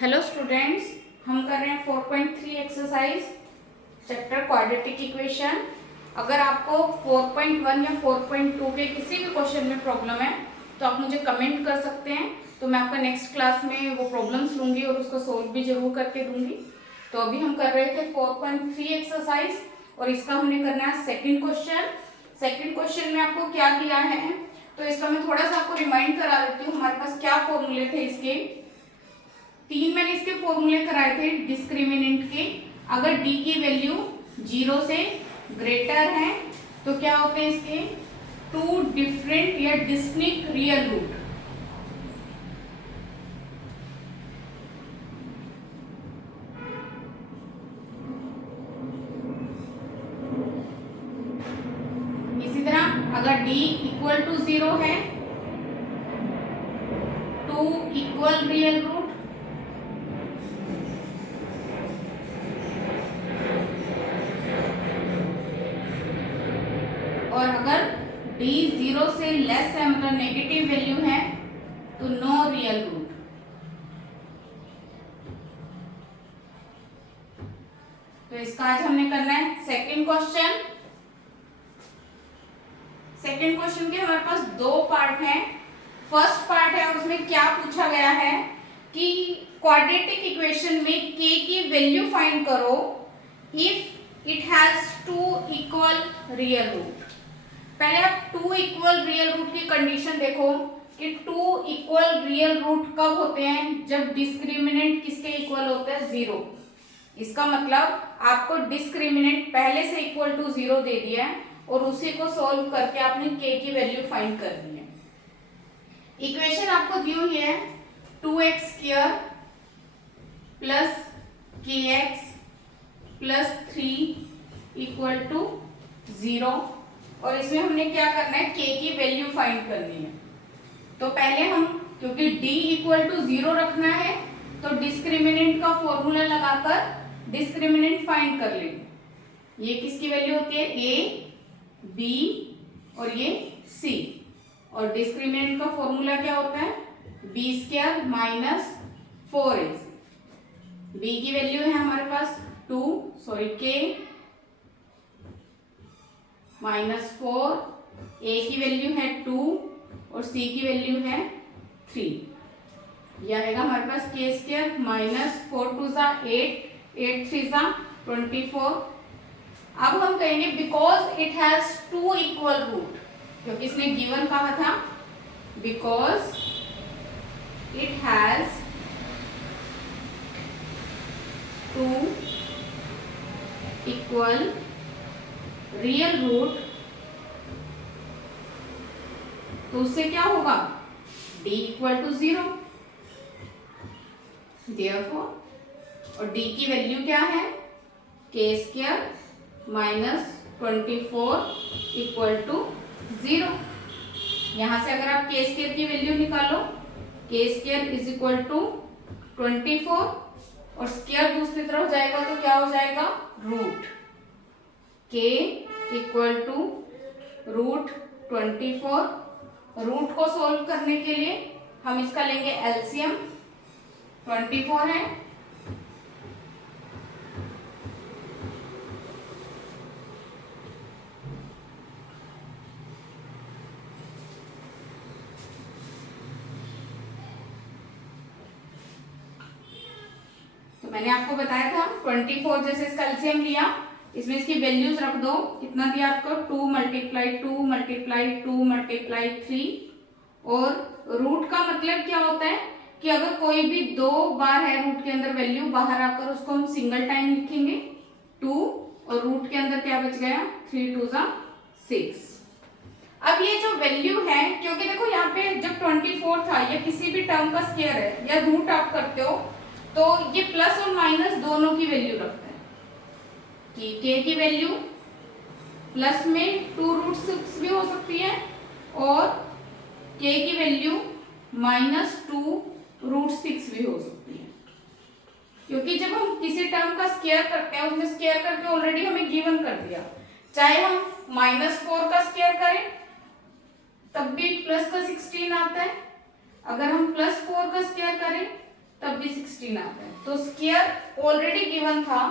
Hello students, हम कर रहे हैं 4.3 एक्सरसाइज चैप्टर क्वाड्रेटिक इक्वेशन। अगर आपको 4.1 या 4.2 के किसी भी क्वेश्चन में प्रॉब्लम है तो आप मुझे कमेंट कर सकते हैं, तो मैं आपका नेक्स्ट क्लास में वो प्रॉब्लम्स लूँगी और उसको सोल्व भी जरूर करके दूंगी। तो अभी हम कर रहे थे 4.3 एक्सरसाइज और इसका हमने करना है सेकेंड क्वेश्चन। सेकेंड क्वेश्चन में आपको क्या दिया है, तो इसका मैं थोड़ा सा आपको रिमाइंड करा देती हूँ हमारे पास क्या फॉर्मूले थे इसके। तीन मैंने इसके फॉर्मूले कराए थे डिस्क्रिमिनेंट के। अगर डी की वैल्यू 0 से ग्रेटर है तो क्या होते हैं इसके टू डिफरेंट या डिस्टिंक्ट रियल रूट। इसी तरह अगर डी इक्वल टू 0 है, टू इक्वल रियल रूट, और अगर d 0 से लेस है मतलब नेगेटिव वैल्यू है तो नो रियल रूट। तो इसका आज हमने करना है सेकंड क्वेश्चन। सेकंड क्वेश्चन के हमारे पास दो पार्ट हैं। फर्स्ट पार्ट है और उसमें क्या पूछा गया है कि क्वाड्रेटिक इक्वेशन में k की वैल्यू फाइंड करो if it has two equal real root. पहले आप टू इक्वल रियल रूट की कंडीशन देखो कि टू इक्वल रियल रूट कब होते हैं, जब डिस्क्रिमिनेंट किसके इक्वल होता है 0। इसका मतलब आपको डिस्क्रिमिनेंट पहले से इक्वल टू 0 दे दिया है और उसी को सॉल्व करके आपने k की वैल्यू फाइंड करनी है। इक्वेशन आपको दी हुई है 2x² plus kx plus 3 equal to 0, और इसमें हमने क्या करना है k की वैल्यू फाइंड करनी है। तो पहले हम, क्योंकि d इक्वल टू 0 रखना है तो डिस्क्रिमिनेंट का फॉर्मूला लगाकर डिस्क्रिमिनेंट फाइंड कर लेंगे। ये किसकी वैल्यू होती है a b और ये c, और डिस्क्रिमिनेंट का फॉर्मूला क्या होता है b² माइनस 4ac। b की वैल्यू है हमारे पास k माइनस 4, a की वैल्यू है 2 और c की वैल्यू है 3। यह आएगा हमारे पास k² माइनस 4 2 सा 8, 8 3 सा 24। अब हम कहेंगे because it has two equal root, क्योंकि इसने गिवन कहा था because it has two equal real root, तो उससे क्या होगा d इक्वल टू 0। देयरफॉर, और d की वैल्यू क्या है k² माइनस 24 इक्वल टू 0। यहां से अगर आप k² की वैल्यू निकालो, k² इज इक्वल टू 24 और स्क्वायर दूसरी तरफ जाएगा तो क्या हो जाएगा root k equal to root 24। Root को सोल्व करने के लिए हम इसका लेंगे एलसीएम, 24 है तो मैंने आपको बताया था 24 जैसे इसका एलसीएम लिया, इसमें इसकी वैल्यूज रख दो। कितना दिया आपको 2 मल्टीप्लाई 2 मल्टीप्लाई 2 मल्टीप्लाई 3, और रूट का मतलब क्या होता है कि अगर कोई भी दो बार है रूट के अंदर वैल्यू, बाहर आकर उसको हम सिंगल टाइम लिखेंगे 2, और रूट के अंदर क्या बच गया 3 2 सा 6। अब ये जो वैल्यू है, क्योंकि देखो यहाँ पे जब 24 था या किसी भी टर्म का स्क्वायर है या रूट आप करते हो तो ये प्लस और माइनस दोनों की वैल्यू रखता है कि k की वैल्यू प्लस में 2√6 भी हो सकती है और k की वैल्यू माइनस 2√6 भी हो सकती है, क्योंकि जब हम किसी टर्म का स्क्वायर करते हैं उसमें स्क्वायर करके ऑलरेडी हमें गिवन कर दिया। चाहे हम -4 का स्क्वायर करें तब भी प्लस का 16 आता है, अगर हम +4 का स्क्वायर करें तब भी 16 आता है। तो स्क्वायर ऑलरेडी गिवन था,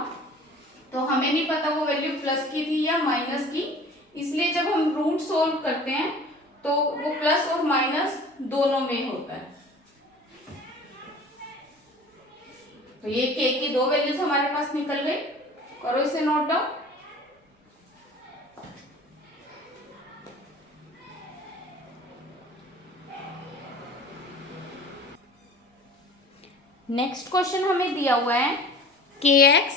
तो हमें नहीं पता वो वैल्यू प्लस की थी या माइनस की, इसलिए जब हम रूट सोल्व करते हैं तो वो प्लस और माइनस दोनों में होता है। तो ये के की दो वैल्यूज हमारे पास निकल गई। करो इसे नोट डाउन। नेक्स्ट क्वेश्चन हमें दिया हुआ है के एक्स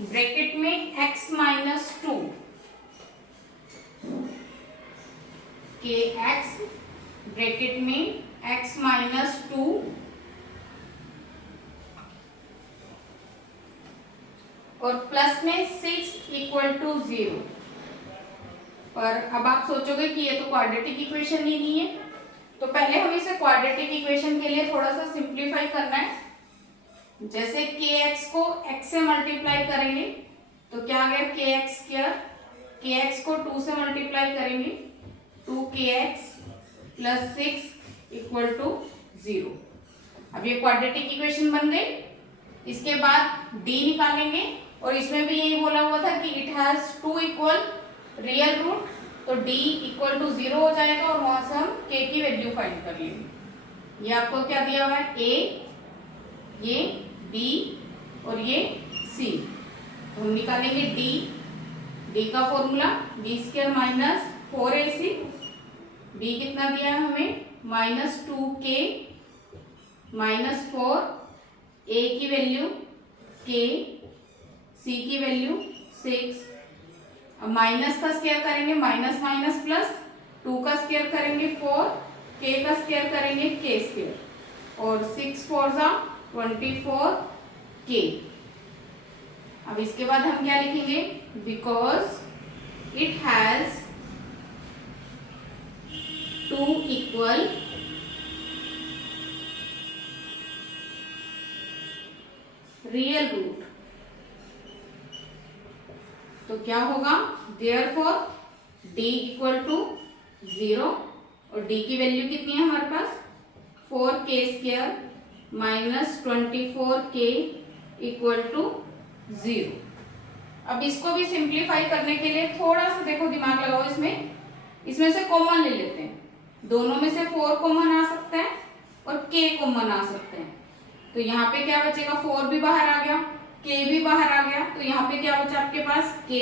ब्रैकेट में x माइनस 2, के एक्स ब्रैकेट में x माइनस 2 और प्लस में 6 इक्वल टू 0। पर अब आप सोचोगे कि ये तो क्वाड्रेटिक इक्वेशन ही नहीं है, तो पहले हमें इसे क्वाड्रेटिक इक्वेशन के लिए थोड़ा सा सिंप्लीफाई करना है। जैसे के एक्स को x से मल्टीप्लाई करेंगे तो क्या आ गया के एक्स स्क्वायर, के एक्स को 2 से मल्टीप्लाई करेंगे 2kx प्लस 6 इक्वल टू 0। अब ये क्वाड्रेटिक इक्वेशन बन गई। इसके बाद d निकालेंगे और इसमें भी यही बोला हुआ था कि it has 2 equal real root, तो d इक्वल टू 0 हो जाएगा और वहां से हम k की वैल्यू फाइंड कर लेंगे। ये आपको क्या दिया हुआ है a, ये b और ये c, तो हम निकालेंगे d का formula b square minus 4ac, b कितना दिया है हमें माइनस 2k माइनस 4, a की वैल्यू k, c की वैल्यू 6। अब माइनस का स्क्वायर करेंगे माइनस माइनस प्लस, 2 का स्क्वायर करेंगे 4, k का स्क्वायर करेंगे k स्क्वायर और 6 4 जा 24k। अब इसके बाद हम क्या लिखेंगे, because it has 2 equal real root, तो क्या होगा देयरफॉर d इक्वल टू 0 और d की वैल्यू कितनी है हमारे पास 4k square minus 24k equal to 0। अब इसको भी सिंप्लीफाई करने के लिए थोड़ा सा देखो दिमाग लगाओ, इसमें से कॉमन ले लेते हैं। दोनों में से 4 कॉमन आ सकता है और k कॉमन आ सकते हैं, तो यहाँ पे क्या बचेगा 4 भी बाहर आ गया, k भी बाहर आ गया, तो यहाँ पे क्या बचा आपके पास k।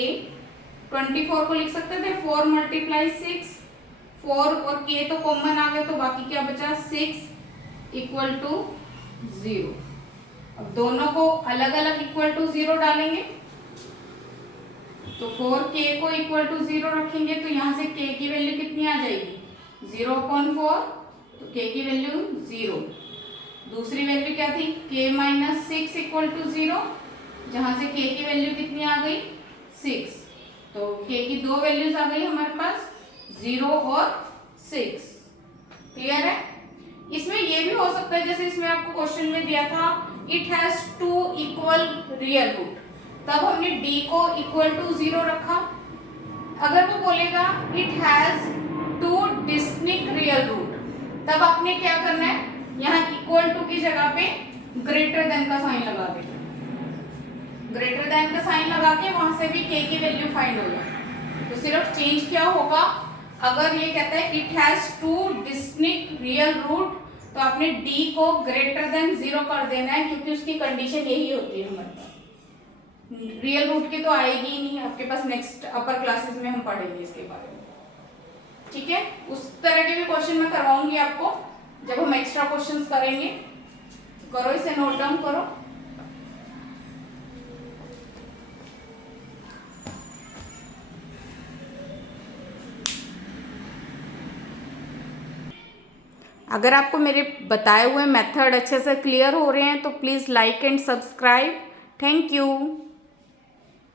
24 को लिख सकते थे 4 मल्टीप्लाई 6, 4 और k तो कॉमन आ गया, तो बाकी क्या बचा 6 इक्वल टू 0। अब दोनों को अलग अलग इक्वल टू 0 डालेंगे, तो 4k को इक्वल टू 0 रखेंगे, तो यहाँ से k की वैल्यू कितनी आ जाएगी 0.4, तो k की वैल्यू 0। दूसरी वैल्यू क्या थी k माइनस 6 इक्वल टू 0, जहां से k की वैल्यू कितनी आ गई 6, तो k की दो वैल्यूज आ गई हमारे पास 0 और 6। क्लियर है। इसमें ये भी हो सकता है जैसे इसमें आपको क्वेश्चन में दिया था it has 2 equal real root, तब हमने d को इक्वल टू 0 रखा। अगर वो बोलेगा it has 2 distinct real root, तब आपने क्या करना है यहाँ इक्वल टू की जगह पे ग्रेटर देन का साइन लगा देना। ग्रेटर देन का साइन लगा के वहां से भी k की वैल्यू फाइंड होगा। तो सिर्फ चेंज क्या होगा, अगर ये कहता है it has 2 distinct real root, तो आपने d को ग्रेटर देन 0 कर देना है, क्योंकि उसकी कंडीशन यही होती है हमारे पास। रियल रूट की तो आएगी ही नहीं, आपके पास नेक्स्ट अपर क्लासेस में हम पढ़ेंगे इसके बारे में। ठीक है, उस तरह के भी क्वेश्चन मैं करवाऊंगी आपको जब हम एक्स्ट्रा क्वेश्चंस करेंगे। करो इसे नोट डाउन करो। अगर आपको मेरे बताए हुए मेथड अच्छे से क्लियर हो रहे हैं तो please like and subscribe. Thank you.